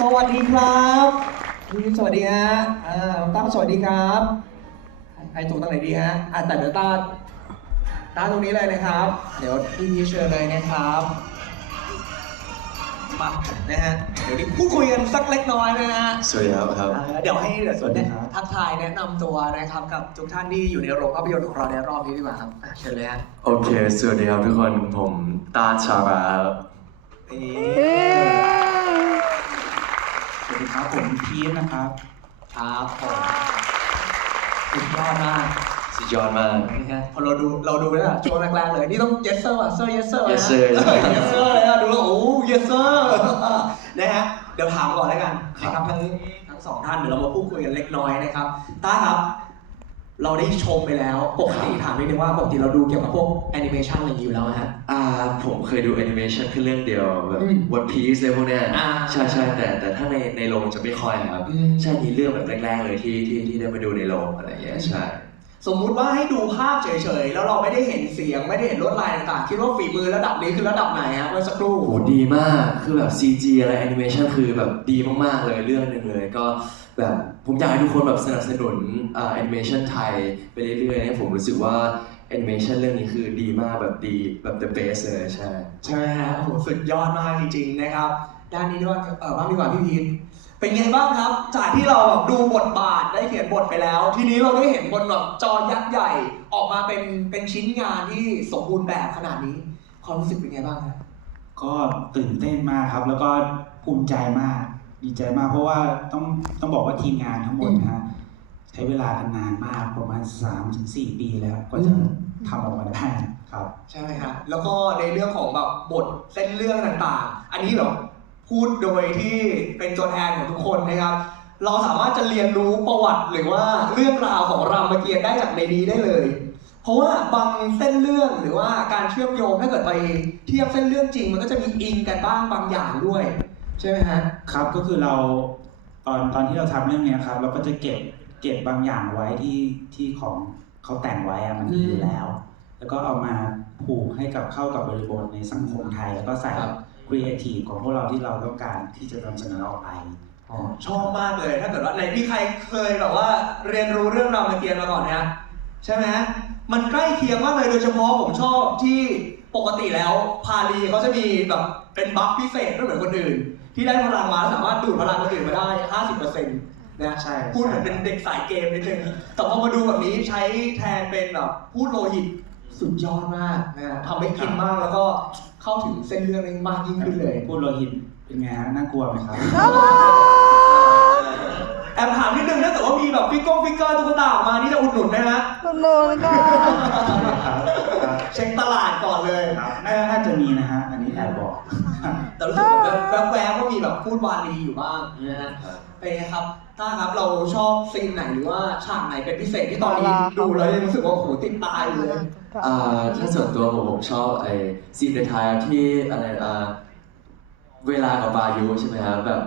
สวัสดีครับพี่สวัสดีฮะอ่าน้องตั้มสวัสดีครับใครตรงตรงไหนดีฮะอะแต่เดี๋ยวตาตาตรงนี้เลยนะครับ เดี๋ยวพี่เชิญเลยนะครับมานะฮะเดี๋ยวนี้พูดคุยกันสักเล็กน้อยนะฮะสวัสดีครับครับ อ่าเดี๋ยวให้เดี๋ยวสวัสดีครับทักทายแนะนำตัวนะครับกับทุกท่านที่อยู่ในโรงภาพยนตร์ของเราในรอบนี้ดีกว่าครับอะเชิญเลยฮะโอเค สวัสดีครับทุกคน ผมตาชาราครับนี่สวัส ดีครับผมพีทนะครับครับผมสุดยอดมากสุดยอดมากนะฮะพอเราดูเราดูแล้วอะช่วงแรกๆเลยนี่ต้อง yes sir อะ sir yes sir นะ Yes sir yes sir เลยอะดูแล้วโอ้ yes sir นะฮะเดี๋ยวถามก่อนแล้วกันนะครับทั้งทั้งสองท่านเดี๋ยวเรามาพูดคุยกันเล็กน้อยนะครับต้าครับ เราได้ชมไปแล้วปกติถามนิดนึงว่าปกติเราดูเกี่ยวกับพวกแอนิเมชันอะไรอย่างนี้อยู่แล้วไหมฮะ อ่าผมเคยดูแอนิเมชันแค่เรื่องเดียวแบบอืม One Piece เลยพวกเนี้ยอ่าใช่ใช่แต่แต่ถ้าในในโรงจะไม่ค่อยครับอืม ใช่นี่เรื่องแบบแรกๆเลยที่ที่ที่ได้มาดูในโรงอะไรอย่างเงี้ยใช่ สมมุติว่าให้ดูภาพเฉยๆ แล้วเราไม่ได้เห็นเสียงไม่ได้เห็นลวดลายต่างๆ คิดว่าฝีมือระดับนี้คือระดับไหนฮะเมื่อสักครู่โหดีมาก คือแบบ CG อะไรแอนิเมชันคือแบบดีมาก ๆ เลยเรื่องหนึ่งเลย ก็ แบบผมอยากให้ทุกคนแบบสนับสนุนอ่าแอนิเมชันไทยไปเรื่อยๆเนี่ยผมรู้สึกว่าแอนิเมชันเรื่องนี้คือดีมากแบบดีแบบ the best เลยใช่ ใช่ไหมฮะโอ้โหสุดยอดมากจริงๆนะครับ ด้านนี้ด้วยเออบ้างดีกว่าพี่พีทเป็นไงบ้างครับ จากที่เราแบบดูบทบาทได้เขียนบทไปแล้ว ทีนี้เราได้เห็นบนแบบจอยักษ์ใหญ่ออกมาเป็นเป็นชิ้นงานที่สมบูรณ์แบบขนาดนี้ ความรู้สึกเป็นไงบ้างครับก็ตื่นเต้นมากครับ แล้วก็ภูมิใจมาก ดีใจมากเพราะว่าต้องต้องบอกว่าทีมงานทั้งหมดนะฮะใช้เวลากันนานมากประมาณ3-4ปีแล้วกว่าจะอืมทำออกมาได้ครับ ใช่ไหมฮะแล้วก็ในเรื่องของแบบบทเส้นเรื่องต่างๆ อันนี้เหรอพูดโดยที่เป็นตัวแทนของทุกคนนะครับ เราสามารถจะเรียนรู้ประวัติหรือว่าเรื่องราวของรามเกียรติ์ได้จากในนี้ได้เลย เพราะว่าบางเส้นเรื่องหรือว่าการเชื่อมโยงถ้าเกิดไปเทียบเส้นเรื่องจริง มันก็จะมีอิงกันบ้างบางอย่างด้วย ใช่ไหมฮะ ครับก็คือเราตอนตอนที่เราทำเรื่องเนี้ยครับ เราก็จะเก็บเก็บบางอย่างไว้ที่ที่ของเขาแต่งไว้อะมันมีอยู่แล้ว แล้วก็เอามาผูกให้กับเข้ากับบริบทในสังคมไทย แล้วก็ใส่ครับ ครีเอทีฟของพวกเราที่เราต้องการที่จะนำเสนอออกไป ชอบมากเลย ถ้าเกิดว่าไหนมีใครเคยแบบว่าเรียนรู้เรื่องรามเกียรติ์มาก่อนนะใช่ไหมมันใกล้เคียงมากเลยโดยเฉพาะผมชอบที่ปกติแล้วพาลีเขาจะมีแบบเป็นบัฟพิเศษไม่เหมือนคนอื่น ที่ได้พลังมาแล้วสามารถดูดพลังคนอื่นมาได้50%นะใช่พูดเหมือนเป็นเด็กสายเกมนิดนึงแต่พอมาดูแบบนี้ใช้แทนเป็นแบบพูดโลหิตสุดยอดมากนะทำให้กินมากแล้วก็เข้าถึงเส้นเรื่องได้มากยิ่งขึ้นเลย พูดโลหิตเป็นไงฮะน่ากลัวไหมครับแอบถามนิดนึงถ้าเกิดว่ามีแบบฟิกกงฟิกเกอร์ตุ๊กตาออกมานี่จะอุดหนุนไหมฮะคุณโดนค่ะเช็คตลาดก่อนเลยครับน่าน่าจะมีนะฮะ อันนี้แอบบอก แต่รู้สึกแบบแวบๆว่ามีแบบพูดวาลีอยู่บ้างนะฮะเป็นไงครับต้าครับเราชอบซีนไหนหรือว่าฉากไหนเป็นพิเศษที่ตอนนี้ดูแล้วยังรู้สึกว่าโอ้โหติดตาอยู่เลยอ่าถ้าส่วนตัวผมผมชอบไอ้ซีนในท้ายที่อะไรอ่าเวลากับบายุใช่ไหมครับแบบ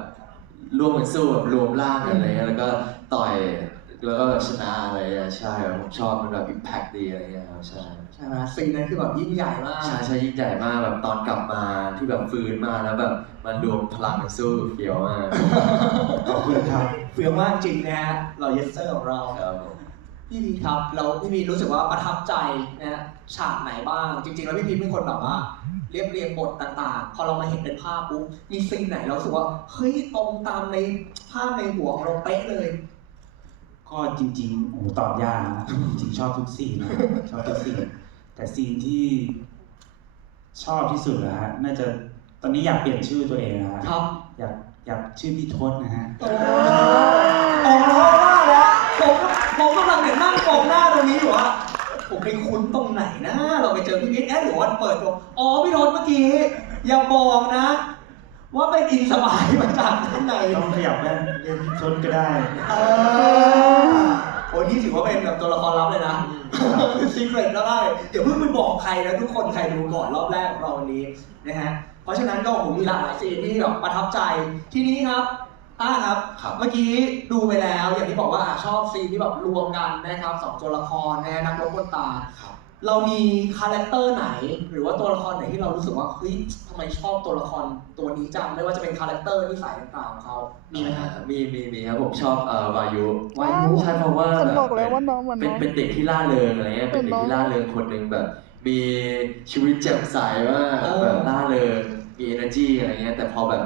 ร่วมกันสู้แบบรวมร่างกันอะไรเงี้ยแล้วก็ต่อย แล้วก็ชนะอะไรเงี้ยใช่ครับผมชอบมันแบบอิมแพคดีอะไรเงี้ยครับใช่ใช่ไหมซีนนั้นคือแบบยิ่งใหญ่มาก ใช่ใช่ยิ่งใหญ่มากแบบตอนกลับมาที่แบบฟื้นมาแล้วแบบมันรวมพลังกันสู้เฟี้ยวมากขอบคุณครับเฟี้ยวมากจริงนะฮะเราเยสเซอร์ของเราครับผมพี่พีครับเราพี่พีรู้สึกว่าประทับใจนะฮะฉากไหนบ้าง จริง ๆ แล้วพี่พีเป็นคนแบบว่าเรียบเรียงบทต่างๆ พอเรามาเห็นเป็นภาพปุ๊บมีซีนไหนเรารู้สึกว่าเฮ้ยตรงตามในภาพในหัวของเราเป๊ะเลย ก็จริงๆโอ้โหตอบยากนะจริงๆชอบทุกซีนนะชอบทุกซีนแต่ซีนที่ชอบที่สุดนะฮะน่าจะตอนนี้อยากเปลี่ยนชื่อตัวเองนะฮะครับ อยากอยากชื่อพี่ทศนะฮะโอ้โหว่าแล้วผมผมกำลังเห็นนั่งมองหน้าตรงนี้อยู่ว่าผมไปคุ้นตรงไหนนะ เราไปเจอพี่พีทแอดหรือว่าเปิดตัว อ๋อพี่ทศเมื่อกี้ อย่าบอกนะ ว่าเป็นอินสบายมาจากด้านในต้องขยับแว่นเรียกพี่ทศก็ได้ เออโอ้ยนี่ถือว่าเป็นแบบตัวละครลับเลยนะซีเครตแล้วได้เดี๋ยวเพิ่งไปบอกใครนะทุกคนใครดูก่อนรอบแรกของเราวันนี้นะฮะ เพราะฉะนั้นก็ผมมีหลากหลายซีนที่แบบประทับใจทีนี้ครับต้าครับครับเมื่อกี้ดูไปแล้ว อย่างที่บอกว่าอะชอบซีนที่แบบรวมกันนะครับสองตัวละครนะนักรบบนตาครับ เรามีคาแรคเตอร์ไหน หรือว่าตัวละครไหนที่เรารู้สึกว่าเฮ้ยทำไมชอบตัวละครตัวนี้จังไม่ว่าจะเป็นคาแรคเตอร์นิสัยต่างๆของเขามีไหมฮะ มีมีมีครับผมชอบเอ่อวายุวายุ ใช่เพราะว่าฉันแบบบอกแล้วว่าน้องเหมือนเป็นน้อง เป็นเด็กที่ล่าเริงอะไรเงี้ยเป็เป็นนเด็กน้องที่ล่าเริงคนหนึ่งแบบ มีชีวิตแจ่มใสมากเออ แบบล่าเริงมี energy อะไรเงี้ยแต่พอแบบ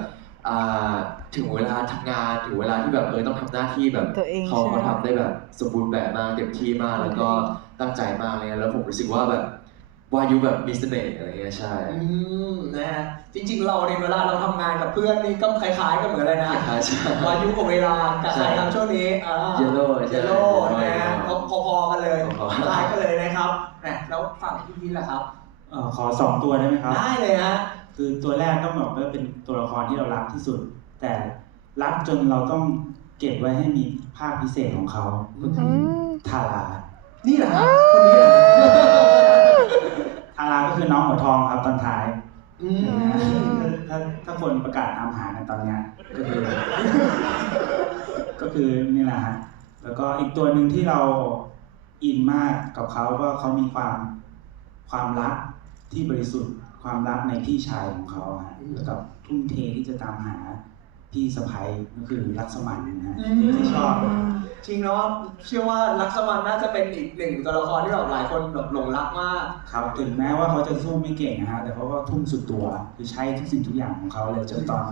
อ่า ถึงเวลาทำงานถึงเวลาที่แบบเออต้องทำหน้าที่แบบตัวเองเขาใช่ไหมก็ทำได้แบบสมบูรณ์แบบมากเต็มที่มากแล้วก็ตั้งใจมากอะไรเงี้ยแล้วผมรู้สึกว่าแบบวายุแบบมีเสน่ห์อะไรเงี้ยใช่อืมนะฮะจริง ๆ เราในเวลาเราทำงานกับเพื่อนนี่ก็คล้ายๆกันเหมือนเลยนะใช่ใช่วายุกับเวลากับใครทำช่วงนี้อ่า Yellow เยลโล่นะฮะก็พอๆกันเลยพอคล้ายกันเลยนะครับนะแล้วฝั่งพี่พีชล่ะครับเอ่อขอสองตัวได้ไหมครับ ได้เลยฮะคือตัวแรกต้องบอกว่าเป็นตัวละครที่เรารักที่สุด แต่รักจนเราต้องเก็บไว้ให้มีภาคพิเศษของเขาก็คือือมทารานี่แหละครับคนนี้แหละทาราก็คือน้องหัวทองครับตอนท้ายอืมถ้าถ้าคนประกาศตามหากันตอนเนี้ยก็คือ ก็คือนี่แหละฮะแล้วก็อีกตัวหนึ่งที่เราอินมากกับเขาก็เขามีความความรักที่บริสุทธิ์ความรักในพี่ชายของเขาฮะแล้วก็ทุ่มเทที่จะตามหา พี่สะพ้ยก็คือลักษมันนะฮะที่ชอบ จริงเนาะเชื่อว่าลักษมันน่าจะเป็นอีกหนึ่งตัวละครที่แบบหลายคนแบบหลงรักมากครับถึงแม้ว่าเขาจะสู้ไม่เก่งนะฮะแต่เขาก็ทุ่มสุดตัวคือใช้ทุกสิ่งทุกอย่างของเขาเลยจนตอน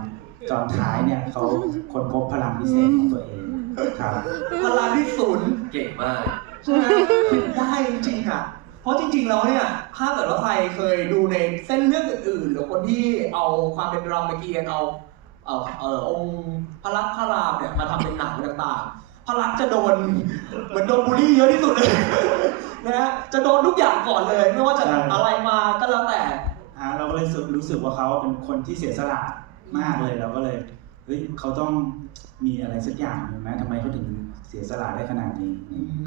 ตอนท้ายเนี่ยเขาค้นพบพลังพิเศษของตัวเองครับพลังที่ศูนย์เก่งมากใช่ไหมได้จริงๆอะเพราะจริงๆ แล้วเนี่ย ถ้าเกิดว่าใครเคยดูในเส้นเรื่องอื่นๆ หรือคนที่เอาความเป็นรามเกียรติ์เอา เอ่อเอ่อองค์พระลักษมรามเนี่ยมาทำเป็นหนังต่างๆ พระลักษมจะโดนเหมือนโดนบูลลี่เยอะที่สุดเลยนะฮะจะโดนทุกอย่างก่อนเลย ไม่ว่าจะใช่อะไรมาก็แล้วแต่ฮะเราก็เลยรู้สึกรู้สึกว่าเขาเป็นคนที่เสียสละมากเลยเราก็เลยเฮ้ยเขาต้องมีอะไรสักอย่างหนึ่งไหมทำไมเขาถึงเสียสละได้ขนาดนี้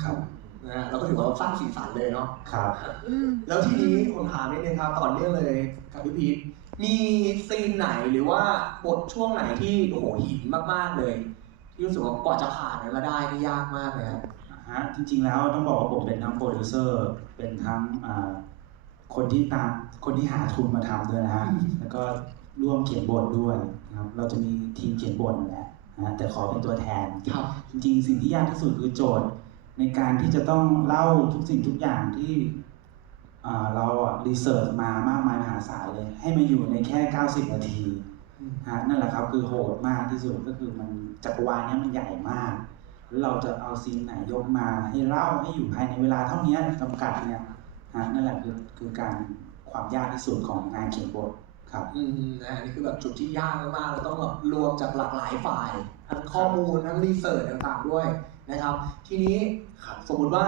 ครับนะฮะเราก็ถือว่าสร้างสีสันเลยเนาะครับอืมแล้วทีนี้ผมถามนิดนึงครับต่อเนื่องเลยกับพี่พีท มีซีนไหนหรือว่าบทช่วงไหนที่โอ้โหหินมากๆเลย ที่รู้สึกว่ากว่าจะผ่านมันมาได้นี่ยากมากเลยครับฮะจริงๆแล้วต้องบอกว่าผมเป็นทั้งโปรดิวเซอร์เป็นทั้งอ่าคนที่ตามคนที่หาทุนมาทำด้วยนะฮะแล้วก็ร่วมเขียนบทด้วยนะครับเราจะมีทีมเขียนบทนั่นแหละนะฮะแต่ขอเป็นตัวแทนครับจริงๆ สิ่งที่ยากที่สุดคือโจทย์ ในการที่จะต้องเล่าทุกสิ่งทุกอย่างที่อ่า เราอะรีเสิร์ชมามากมายมหาศาลเลย ให้มาอยู่ในแค่ 90 นาทีฮะนั่นแหละครับคือโหดมากที่สุดก็คือมันจักรวาลเนี้ยมันใหญ่มากแล้วเราจะเอาซีนไหนยกมาให้เล่าให้อยู่ภายในเวลาเท่านี้จำกัดเนี่ยฮะนั่นแหละคือคือการความยากที่สุดของงานเขียนบทครับอืมนะฮะนี่คือแบบจุดที่ยากมากๆเราต้องแบบรวมจากหลากหลายฝ่ายทั้งข้อมูลทั้งรีเสิร์ชต่างๆด้วยนะครับ ทีนี้สมมุติว่า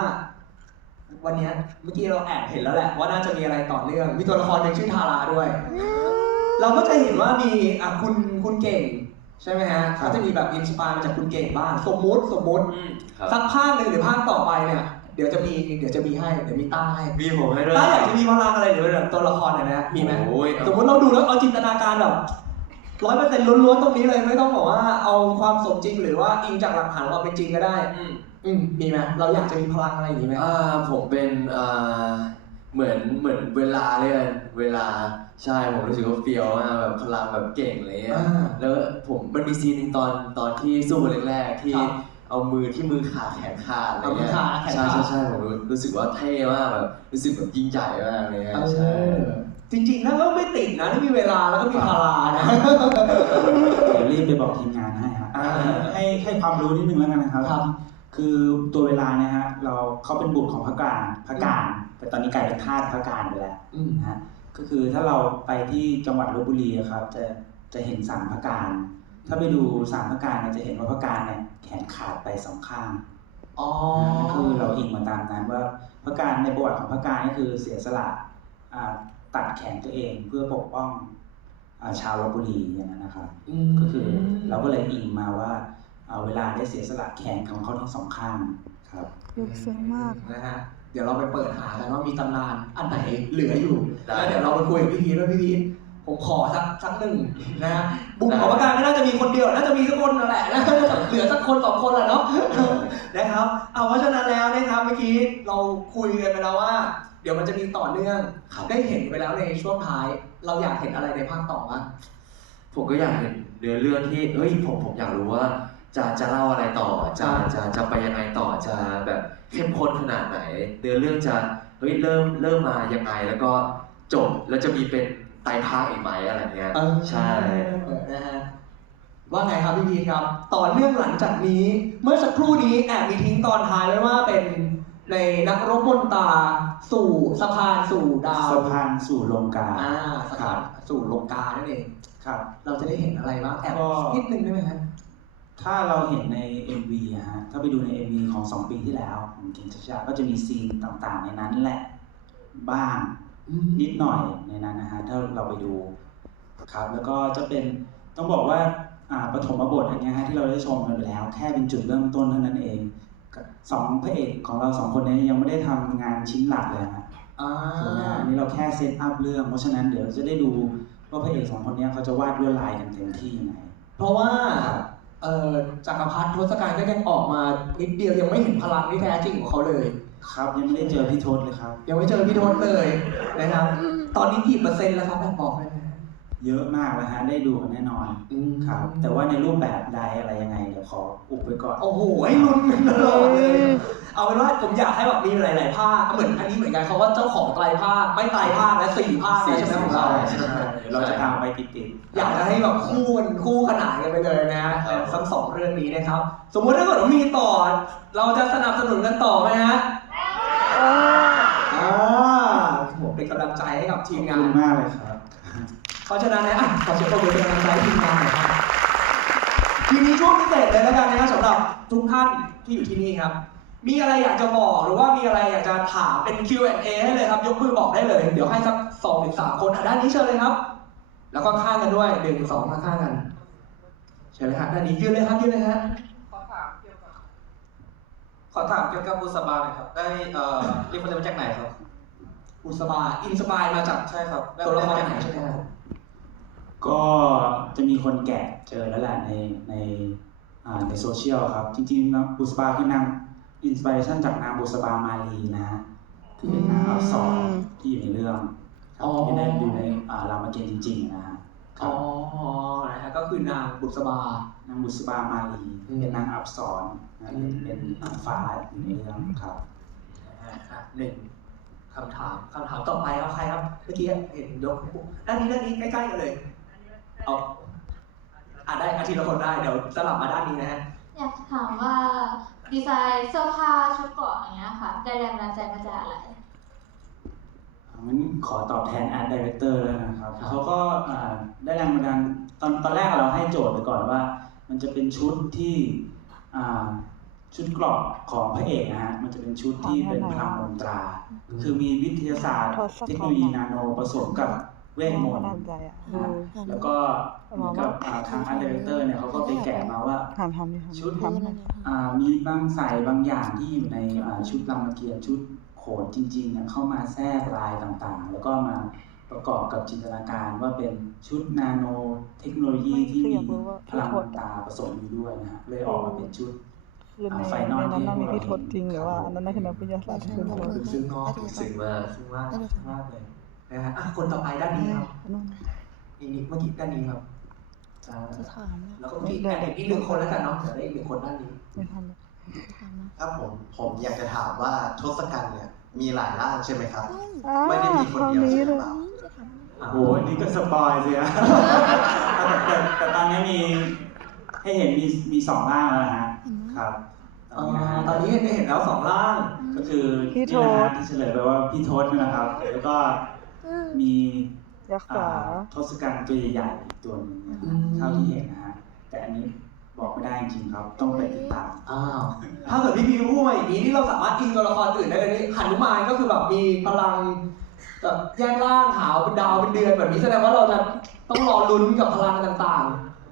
วันเนี้ยเมื่อกี้เราแอบเห็นแล้วแหละว่าน่าจะมีอะไรต่อเนื่อง มีตัวละครหนึ่งชื่อทาราด้วย เราก็จะเห็นว่ามีอะคุณคุณเก่ง ใช่ไหมฮะครับก็จะมีแบบอินสปายมาจากคุณเก่งบ้างสมมุติสมมุติครับ สักภาคหนึ่งหรือภาคต่อไปเนี่ยเดี๋ยวจะมีเดี๋ยวจะมีให้เดี๋ยวมีต้าให้มีผมให้ด้วยต้าอยากจะมีพลังอะไรหรือแบบตัวละครเนี่ยนะมีไหมโอ้ยสมมติเราดูแล้วเอาจินตนาการแบบ ร้อยเปอร์เซ็นต์ล้วนๆตรงนี้เลยไม่ต้องบอกว่าเอาความสมจริงหรือว่าอิงจากหลักฐานความเป็นจริงก็ได้ อืมอืมมีไหมเราอยากจะมีพลังอะไรอย่างนี้ไหม อ่าผมเป็นอ่าเหมือนเหมือนเวลาเลยกันเวลาใช่ผมรู้สึกว่าเฟียวมากแบบพลังแบบเก่งอะไรเงี้ยอ่าแล้วผมมันมีซีนหนึงตอนตอนที่สู้กันแรกๆที่ครับเอามือที่มือขาดแขนขาดอะไรเอามือเงี้ยขาดแขนใช่ขาดใช่ใช่ผมรู้รู้สึกว่าเท่มากแบบรู้สึกแบบยิ่งใหญ่มากเลยเอฮะใช่อ จริงๆนั่นก็ไม่ติดนะที่มีเวลาแล้วก็มีพลานะ เดี๋ยวรีบไปบอกทีมงานให้ครับอ่าให้ให้ความรู้นิดนึงแล้วกันนะครับ ครับคือตัวเวลาเนี่ยฮะเราเขาเป็นบุตรของพระการพระการแต่ตอนนี้กลายเป็นทาสพระการไปแล้วอืม นะฮะก็คือถ้าเราไปที่จังหวัดลบบุรีอะครับจะจะเห็นสามพระการถ้าไปดูสามพระการเนี่ยจะเห็นว่าพระการเนี่ยแขนขาดไปสองข้าง อ๋อ ก็คือเราอิงมาตามนั้นว่าพระการในประวัติของพระการก็คือเสียสละอ่า ตัดแขนตัวเองเพื่อปกป้องอ่าชาวลบบุรีอย่างนั้นนะครับมก็คือเราก็เลยอิงมาว่าเอาเวลาได้เสียสละแขนของเขาทั้งสองข้างครับยุคสวยมากนะฮะเดี๋ยวเราไปเปิดหากันว่ามีตำนานอันไหนเหลืออยู่ได้แล้วเดี๋ยวเราไปคุยกับพี่พีทด้วยพี่พีทผมขอสักสักหนึ่งนะฮะบุญของประการก็น่าจะมีคนเดียวน่าจะมีสักคนนั่นแหละนะเหลือสักคนสองคนแหละเนาะนะครับเอาเพราะฉะนั้นแล้วนะครับเมื่อกี้เราคุยกันไปแล้วว่า เดี๋ยวมันจะมีต่อเนื่อง ครับ ได้เห็นไปแล้วในช่วงท้าย เราอยากเห็นอะไรในภาคต่อบ้างผมก็อยากเห็นเนื้อเรื่องที่เอ้ยผมผมอยากรู้ว่า จะจะเล่าอะไรต่อ จะจะจะไปยังไงต่อจะแบบเข้มข้นขนาดไหนเนื้อเรื่องจะเฮ้ยเริ่มเริ่มมายังไงแล้วก็จบแล้วจะมีเป็นไตรภาคอีกไหมอะไรเงี้ย เออใช่ นะฮะ ว่าไงครับพี่พีทครับ ต่อเนื่องหลังจากนี้ เมื่อสักครู่นี้แอบมีทิ้งตอนท้ายไว้ว่าเป็น ในนักรบบนตา สู่สะพานสู่ดาวสะพานสู่ลงกาอ่าสะพานสู่ลงกานั่นเองครับ เราจะได้เห็นอะไรบ้างแอบก็ นิดนึงได้ไหมฮะถ้าเราเห็นใน MV อะฮะถ้าไปดูใน MV ของ2ปีที่แล้วของเก่งชาชาก็จะมีซีนต่างๆ ในนั้นแหละ บ้าง นิดหน่อยในนั้นนะฮะถ้าเราไปดูครับ แล้วก็จะเป็นต้องบอกว่าอ่าปฐมบทอันเนี้ยฮะที่เราได้ชมกันไปแล้ว แค่เป็นจุดเริ่มต้นเท่านั้นเองกับ สองพระเอกของเราสองคนเนี้ยังไม่ได้ทำงานชิ้นหลักเลยฮะอ่าถูกไหมฮะอันนี้เราแค่เซตอัพเรื่อง เพราะฉะนั้นเดี๋ยวจะได้ดูว่าพระเอกสองคนเนี้ยเขาจะวาดลวดลายกันเต็มที่ยังไงเพราะว่าเอ่อจักรพรรดิทศกัณฐ์ก็ยังออกมานิดเดียวยังไม่เห็นพลังที่แท้จริงของเขาเลย ครับยังไม่ได้เจอพี่ทศเลยครับ ยังไม่เจอพี่ทศเลยนะครับ ตอนนี้กี่เปอร์เซ็นต์แล้วครับแบบบอกได้ไหมฮะ เยอะมากแล้วฮะได้ดูกันแน่นอนอืมครับ แต่ว่าในรูปแบบใดอะไรยังไงเดี๋ยวขออุบไว้ก่อน โอ้โหให้ลุ้นกันตลอดเลย เอาเป็นว่าผมอยากให้แบบมีหลาย ๆ ภาคเหมือนอันนี้เหมือนกันเขาว่าเจ้าของไตรภาคไม่ไตรภาคและสี่ภาคแล้วใช่ไหมของเราใช่ใช่เดี๋ยวเราจะตามไปติดๆอยากจะให้แบบคู่กันคู่ขนานกันไปเลยนะฮะทั้งสองเรื่องนี้นะครับ สมมุติถ้าเกิดว่ามีต่อ เราจะสนับสนุนกันต่อไหมฮะอ่าผมเป็นกำลังใจให้กับทีมขอบงาคุนณมากเลยครับเพ ราะฉะนั้นนะอะขอเสียงปรบมือเป็นกำลังใจให้ทีมงานหน่อยครับทีนี้ช่วงพิเศษเลยแล้วกันนะครับสำหรับทุกท่านที่อยู่ที่นี่ครับ มีอะไรอยากจะบอกหรือว่ามีอะไรอยากจะถามเป็น Q&A ให้เลยครับ ยกมือบอกได้เลย เดี๋ยวให้สักสองถึงสามคนอะด้านนี้เชิญเลยครับ แล้วก็ข้างกันด้วยหนึ่งสองข้างๆกันเชิญเลยครับด้านนี้ยืนเลยครับยืนเลยฮะขอถามเกี่ยวกับขอถามเกี่ยวกับบุษบาหน่อยครับ ได้เอ่อเรียกมาจากไหนครับ อุสบายอินสบายมาจากใช่ครับตัวละครไหนใช่ไหมครับ ก็จะมีคนแกะเจอแล้วแหละในในอ่าในโซเชียลครับ จริงๆนะบุษบาคือนางอินสปิเรชันจากนางบุษบามาลีนะฮะที่เป็นนางอักษรที่อยู่ในเรื่องครับที่ได้อยู่ในอ่ารามเกียรติ์จริงๆนะฮะครัอ๋บอนะฮะก็คือนางบุษบานางบุษบามาลีอืมเป็นนางอักษรนะอืมเป็นนางฟ้าอยู่ในเรื่องครับนะฮะอะหนึ่งคำถามคำถามต่อไปครับใครครับ เมื่อกี้เห็นยกด้านนี้ด้านนี้ใกล้ๆกันเลย เอาอะได้อาทีละคนได้ เดี๋ยวสลับมาด้านนี้นะฮะ อยากจะถามว่าดีไซน์เสื้อผ้าชุดเกราะอย่างเงี้ยค่ะ ได้แรงบันดาลใจมาจากอะไร งั้นขอตอบแทนอาร์ตดีเรคเตอร์แล้วนะครับครับเขาก็อ่าได้แรงบันดาลตอนตอนแรกเราให้โจทย์ไปก่อนว่า มันจะเป็นชุดที่อ่าชุดเกรอบของพระเอกนะฮะมันจะเป็นชุดที่เป็นพลังมนตรา คือมีวิทยาศาสตร์ เทคโนโลยีนาโนผสมกับ เวทมนต์น่าใจอะนะฮะแล้วก็เหมือนกับอ่าทางอาร์ตดีเรคเตอร์เนี่ยเขาก็ไปแกะมาว่าถามทำดิทำชุดทำหน่อยอ่ามีบางสายบางอย่างที่อยู่ในอ่าชุดรามเกียรติ์ชุดโขนจริงๆเนี่ยเข้ามาแทรกลายต่างๆ แล้วก็มาประกอบกับจินตนาการว่าเป็นชุดนาโนเทคโนโลยีที่มีพลังตาผสมอยู่ด้วยนะฮะเลยออกมาเป็นชุดคือในในนั้นน่ะมีพี่ทศจริงหรือว่าอันนั้นน่าจะนักวิทยาศาสตร์ที่เป็นโอ้คนโหซึ้งเนาะซึ้งมากซึ้งมากซึ้งมากเลย นะฮะอะคนต่อไปด้านนี้ครับนู่นนี่นี่เมื่อกี้ด้านนี้ครับอ่าจะถามนะแล้วก็มีอีกอีกหนึ่งคนแล้วกันเนาะเดี๋ยวได้อีกหนึ่งคนด้านนี้ ไม่ทันเลยครับผมผมอยากจะถามว่าทศกัณฐ์เนี่ยมีหลายร่างใช่ไหมครับอ่าไม่ได้มีคนคราวเดียวนี้ใช่เลหรืยอเปล่าโอ้โหนี่ก็สปอยสิฮะแต่แต่แต่ตอนนี้มีให้เห็นมีมีสองร่างแล้วนะฮะครับตอ๋ออนนี้นะฮะตอนนี้ได้เห็นแล้วสองร่าง ก็คือนี่นะฮะที่เฉลยไปว่าพี่ทศนะครับ แล้วก็ มียักษ์อ่าษาทศกัณฐ์ตัวใหญ่ๆอีกตัวหนึงนะอืมเท่าที่เห็นนะฮะแต่อันนี้บอกไม่ได้จริงๆครับ ต้องไปติดตาม อ้าวถ้าเกิดพี่พีพูดมาอย่างนี้นี่เราสามารถอินตัวละครอื่นได้เลยนี่หันุมานก็คือแบบมีพลังแบบแยกร่างหาวเป็นดาวเป็นเดือนแบบนี้แสดงว่าเราจะต้องรอลุ้นกับพลังต่าง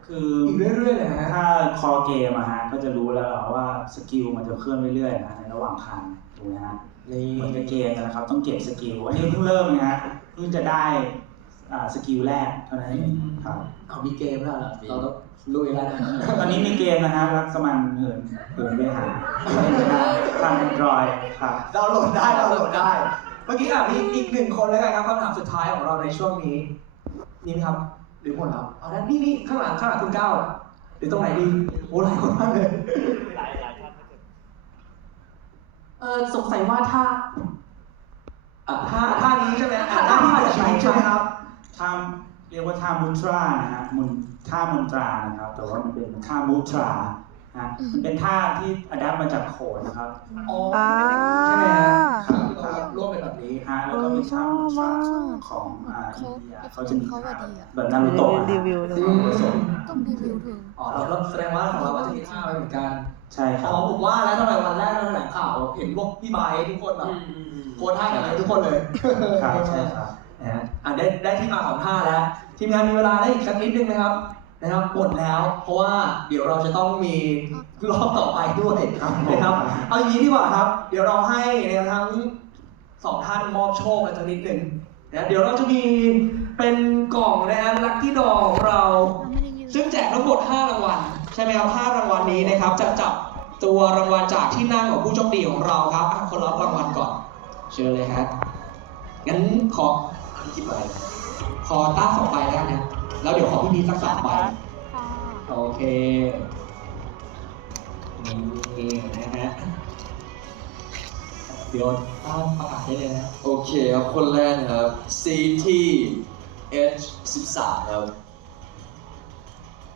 คือๆอีกเรื่อยๆเลยนะฮะถ้าคอเกมอะฮะก็จะรู้แล้วว่าสกิลมันจะเคลื่อนเรื่อยๆนะในระหว่างทางถูกไหมฮะนี่ เหมือนกับเกมนะครับ ต้องเก็บสกิลอันนี้เพิ่งเริ่มนะฮะเพิ่งจะได้อ่าสกิลแรกเท่านั้นเองครับเอามีเกมแล้วเหรอเราต้องลุยแล้วนะตอนนี้มีเกมนะฮะรักสมันเหินเหินไปหาเล่นนะฮะทางแอนดรอยครับดาวน์โหลดได้ดาวน์โหลดได้มื่อกี้อะมีอีกหนึ่งคนแล้วกันครับคำถามสุดท้ายของเราในช่วงนี้นี่ไหมครับ หรือหมดแล้วเอาด้านนี่นี่ข้างหลังข้างหลังคุณก้าวหรือตรงไหนดีโอ้หลายคนมากเลย เออสงสัยว่าถ้า อะท่าท่านี้ใช่ไหมอะท่าที่จะใช้ใช่ไหมครับท่าเรียกว่าท่ามุตรานะฮะมุนท่ามนตรานะครับ แต่ว่ามันเป็นท่ามุตรานะมันเป็นท่าที่อดับมาจากโขนนะครับ อ๋ออ่า ใช่ไหมฮะครับเราร่วมเป็นแบบนี้ฮะแล้วก็เป็นท่ามุตราเออชอบมากของอ่าอินเดียเขาเขาจะมีเขาว่าท่าดีอะแบบนารูโตะอะรีวิวเลยอืมผสมต้องรีวิวเถอะอ๋อเราเราแสดงว่าของเราก็จะมีท่าไว้เหมือนกัน ใช่คอ๋รัอบผมว่าแล้วทำไมวันแรกเราแถลงข่าวเห็นพวกพี่ไบร์ททุกคนแบบโพสท่ากันเลยทุกคนเลยครับใช่ครับ นะฮะอะได้ได้ที่มาของท่าแล้วทีมงานมีเวลาได้อีกสักนิดนึงนะครับนะครับหมดแล้ว เพราะว่าเดี๋ยวเราจะต้องมีรอบต่อไปด้วยครับผม นะครับ เอาอย่างนี้ดีกว่าครับ เดี๋ยวเราให้เนี่ยทั้งสองท่านมอบโชคกันสักนิดหนึ่งนะเดี๋ยวเราจะมีเป็นกล่องนะฮะลัคกี้ดอของเราเราไม่ได้ยืนซึ่งแจกทั้งหมด5รางวัล ใช่ไหมครับ5รางวัลนี้นะครับ จะจับตัวรางวัลจากที่นั่งของผู้โชคดีของเราครับอะคนรับรางวัลก่อน เชิญเลยฮะงั้นขอพี่คิดอะไรขอตั้งสองใบแล้วกันนะแล้วเดี๋ยวขอพี่พีชสักสามใบค่ะโอเคนี่นะฮะเดี๋ยวตั้งประกาศได้เลยนะ โอเคครับ คนแรกนะครับ CT H 13ครับ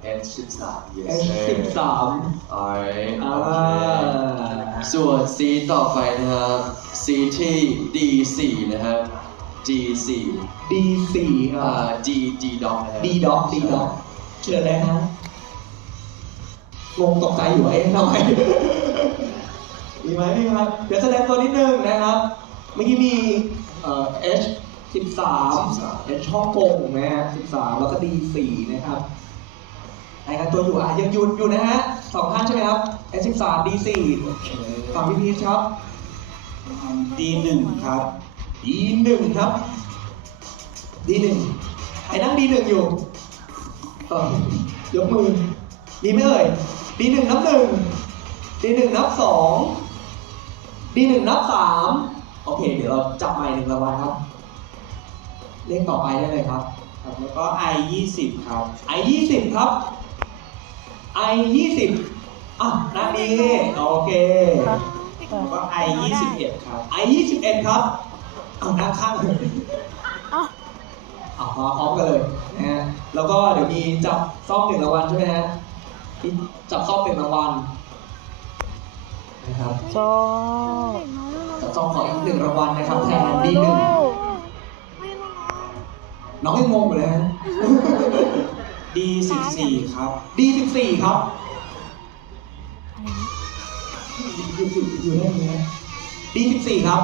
H 13 yes H sir สิบสาม alright อ่าโอเคส่วน C ต่อไปนะครับ CT D 4 นะครับ D 4 D สี่ครัอ่าบ D D dog นะครับ D dog D dog เชิญเลยฮะงงตกใจอยู่ว่าเอ๊ะทำไม มีไหมมีไหมครับ เดี๋ยวแสดงตัวนิดนึงนะครับ เมื่อกี้มีเอ่อ H 13 H ช่องกงนะฮะ13 แล้วก็ D 4 นะครับ รายงานตัวอยู่อะยังหยุดอยู่นะฮะสองท่านใช่ไหมครับ H 13 D 4 ฝั่งพี่พีชครับดีหนึ่งครับ D 1 ครับ D 1 ใครนั่ง D 1 อยู่เออยกมือ ดีไหมเอ่ย D 1 นับหนึ่ง D 1 นับสอง D 1 นับสามโอเค เดี๋ยวเราจับใหม่หนึ่งรางวัลครับ เลขต่อไปได้เลยครับครับแล้วก็ I 20 ครับ I 20 ครับ I 20อะนั่นดีโอเคครับแล้วก็ I 21ครับ I 21ครับเอานั่งข้างเลยเอ้าเอามาพร้อมกันเลยนะฮะแล้วก็เดี๋ยวมีจับซ่อมหนึ่งรางวัลใช่ไหมฮะมีจับซ่อมหนึ่งรางวัลนะครับชอบเด็กน้อยเราจับซ่อมขออีกหนึ่งรางวัลนะครับแทนดีหนึ่งไม่รู้น้องยังงงอยู่เลยฮะ D 14 ครับดีสิบสี่ครับอยู่อยู่อยู่ได้ไหมฮะดีสิบสี่ครับ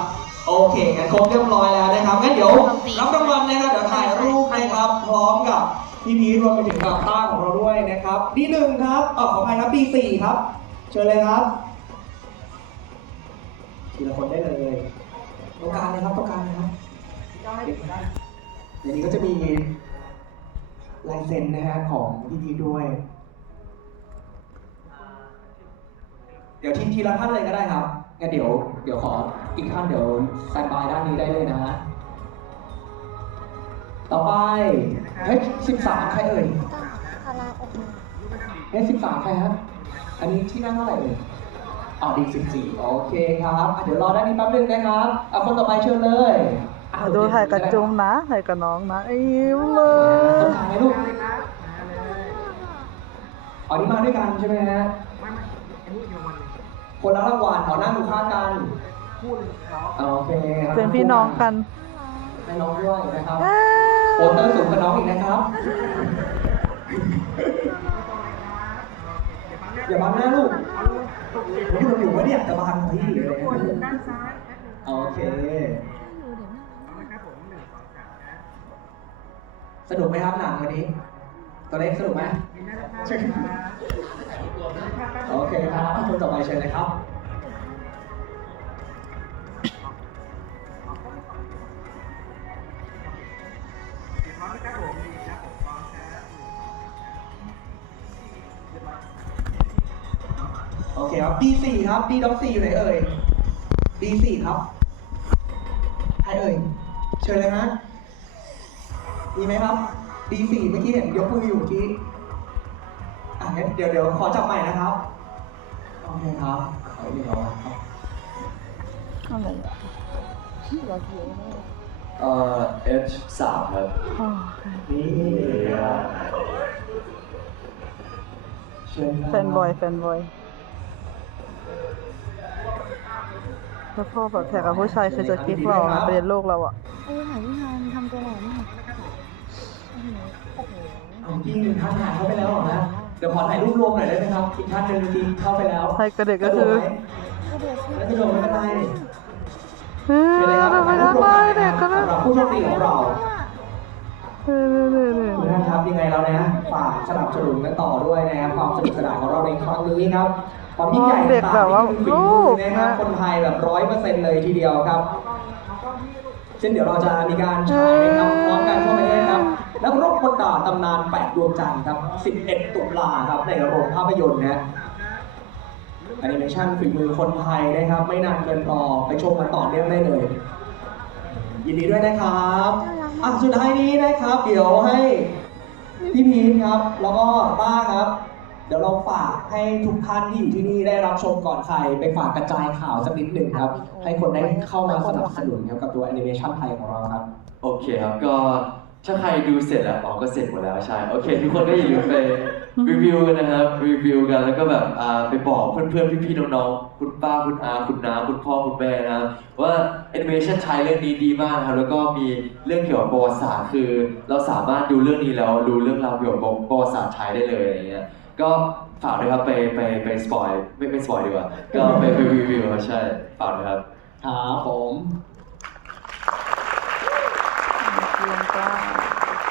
โอเคงั้นครบเรียบร้อยแล้วนะครับงั้นเดี๋ยวรับรางวัลนะครับเดี๋ยวถ่ายรูปนะครับ พร้อมกับพี่พีชรวมไปถึงกับต้าของเราด้วยนะครับดีหนึ่งครับเออขออภัยครับดีสี่ครับ เชิญเลยครับทีละคนได้เลยตรงกลางเลยครับตรงกลางเลยครับได้ได้เดี๋ยวนี้ก็จะมี ลายเซ็นนะฮะของพี่พีชด้วย เดี๋ยวทีทีละท่านเลยก็ได้ครับงั้นเดี๋ยวเดี๋ยวขออีกท่านเดี๋ยวสแตนบายด้านนี้ได้เลยนะฮะต่อไปเฮ้ยสิบสามใครเอ่ยพาราอกมาเฮ้ยสิบสามใครฮะอันนี้ที่นั่งเท่าไหร่เอ่ยอ๋อดีสิบสี่โอเคครับอะเดี๋ยวรอด้านนี้แป๊บนึงนะครับเอาคนต่อไปเชิญเลย ดูถ่ายกระจุมนะถ่ายกับน้องนะอิ่มเลตรยงกลางไหมลูกอ๋อนี่มาด้วยกันใช่ไหมฮะคนละรางวัลขอนั่งดูข้างกันโอเคครับเป็นพี่น้องกันให้น้องด้วยนะครับ เอ้โปสเตอร์สูงกว่าน้องอีกนะครับ อย่าบังหน้าลูกผมอยู่อยู่ว่าเนี่ยจะบังพี่เลยโอเค สนุกไหมครับหนังวันนี้ ตัวเล็กสนุกไหมโอเคครับคนต่อไปเชิญเลยครับโอเคครับ D4 ครับ D ด็อก4อยู่ไหนเอ่ย D4 ครับ ใครเอ่ย เชิญเลยฮะ มีไหมครับ D4 เมื่อกี้เห็นยกมืออยู่ที่อะงั้นเดี๋ยวเดี๋ยวขอจับใหม่นะครับ โอเคครับขออีกหนึ่งรอบครับ อะไรอะอยากเยอะมากเอ่อ H สามครับอ๋อนี่เชิญครับแฟนบอยแฟนบอยแล้วพ่อแบบแท็กกับผู้ชายคือจะคิดเราอะประเด็นโลกเราอะเออหายพี่ฮานทำตัวหล่อมาก โอ้โหโอ้โหเอาจริงหนึ่งท่านหายเข้าไปแล้วเหรอฮะเดี๋ยวขอถ่ายรูปรวมหน่อยได้ไหมครับอีกท่านหนึ่งจริงเข้าไปแล้วใครกระเด็กก็คือก็เดือดแล้วกระโดดไม่เป็นไรเฮ้ยเป็นไรครับทำไมทำไมเด็กก็สำหรับผู้โชคดีของเราเฮ้ยเฮ้ยเฮ้ยเฮ้ยทุกท่านครับยังไงเรานะฝากสนับสนุนกันต่อด้วยนะครับความสนุกสนานของเราในครั้งนี้ครับความยิ่งใหญ่เด็กแบบว่าต่งๆนี่คือฝีลูมือกนะครับนะคนไทยแบบร้อยเปอร์เซ็นต์เลยทีเดียวครับซึ่งเดี๋ยวเราจะมีการฉายนะครับพร้อมกันทั่วประเทศครับ นักรบคนด่าตำนานแปดดวงจันทร์ครับ 11 ตุลาครับในโรงภาพยนตร์นะแอนิเมชันฝีมือคนไทยนะครับ ไม่นานเกินรอไปชมกันต่อเนื่องได้เลย ยินดีด้วยนะครับอะสุดท้ายนี้นะครับ เดี๋ยวให้พี่พีทครับ แล้วก็ป้าครับ เดี๋ยวเราฝากให้ทุกท่านที่อยู่ที่นี่ได้รับชมก่อนใครไปฝากกระจายข่าวสักนิดหนึ่งครับ ให้คนได้เข้ามาสนับสนุนครับกับตัวแอนิเมชันไทยของเราครับ โอเคครับก็ ถ้าใครดูเสร็จแล้วอ๋อก็เสร็จหมดแล้วใช่ โอเค ทุกคนก็อย่าลืมไปรีวิวกันนะครับ รีวิวกันแล้วก็แบบอ่าไปบอกเพื่อนๆ พี่ๆ น้องๆ คุณป้าคุณอาคุณน้าคุณพ่อคุณแม่นะว่าแอนิเมชันไทยเรื่องนี้ดีมากนะครับแล้วก็มีเรื่องเกี่ยวกับประวัติศาสตร์คือ เราสามารถดูเรื่องนี้แล้วรู้เรื่องราวเกี่ยวกับประวัติศาสตร์ไทยได้เลยอะไรเงี้ยก็ฝากด้วยครับไปไปไปสปอยไม่ไม่สปอยดีกว่า ก็ไปไปรีวิวครับใช่ฝากด้วยครับ ครับผม เรียนก็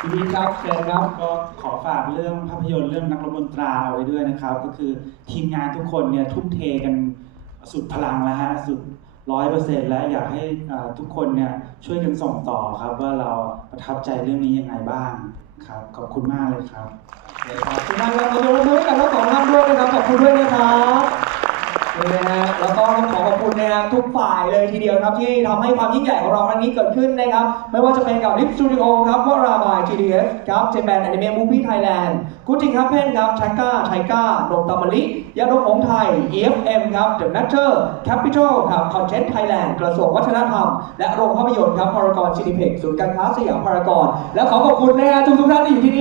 พี่พีครับเชิญครับก็ขอฝากเรื่องภาพยนตร์เรื่องนักรบบนตราเอาไว้ด้วยนะครับ ก็คือทีมงานทุกคนเนี่ยทุ่มเทกันสุดพลังแล้วฮะสุดร้อยเปอร์เซ็นต์แล้วอยากให้ทุกคนเนี่ยช่วยกันส่งต่อครับ ว่าเราประทับใจเรื่องนี้ยังไงบ้างครับขอบคุณมากเลยครับขอบคุณมากครับเราจะร่วมมือกันทั้งสองท่านด้วยนะครับขอบคุณด้วยนะครับ นี่นะฮะแล้วก็ต้องขอขอบคุณนะครับทุกฝ่ายเลยทีเดียวครับที่ทำให้ความยิ่งใหญ่ของเราครั้งนี้เกิดขึ้นนะครับ ไม่ว่าจะเป็นกับลิฟสตูดิโอครับวราบาย GDS ครับเจแปนแอนิเมะมูฟี่ไทยแลนด์กูจิงครับเพนครับไทก้าไทก้านมตามะลิยาดมของไทย EFM ครับ The Matter Capital ครับ Content Thailand กระทรวงวัฒนธรรม และโรงภาพยนตร์ครับพารากอนซินิเพ็กศูนย์การค้าสยามพารากอนและขอขอบคุณนะฮะทุกๆท่านที่อยู่ที่นี่